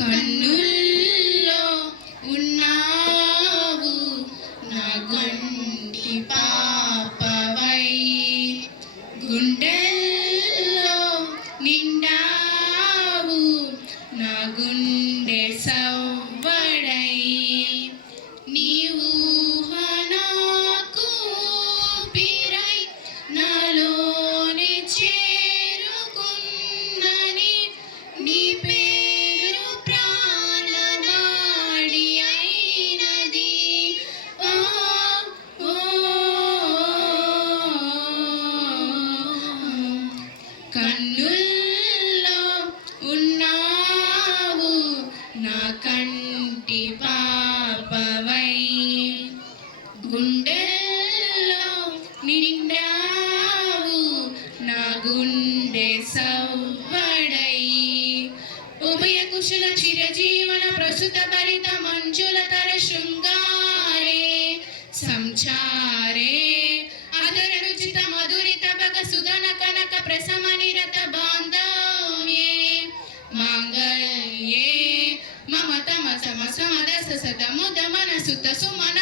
కన్నుల్లో ఉన్నావు నా కంటి పాపవై, గుండెల్లో నిండావు నా గుండె సవ్వడై, నీవు నాకు పిరై నాలోనే చేరుకున్నని, నీ పేరు ప్రాణనాడి అయినది. ఓ ఓ కన్నుల్లో ఉన్నావు నా కంటి పాపవై, గుండెల్లో నిండావు నా గుండె సవ్వడై, ఉభయ కుశల చిరజీవన ప్రస్తుత భరిత మంజుల తర శృంగారే సంచారే, అదర రుచిత మధురిత భగ సుధన కనక ప్రసమ నిరత బాంధవ్యే, మాంగళ్యే మమ తమ సమ సమదస సత ముద మన సుత సుమన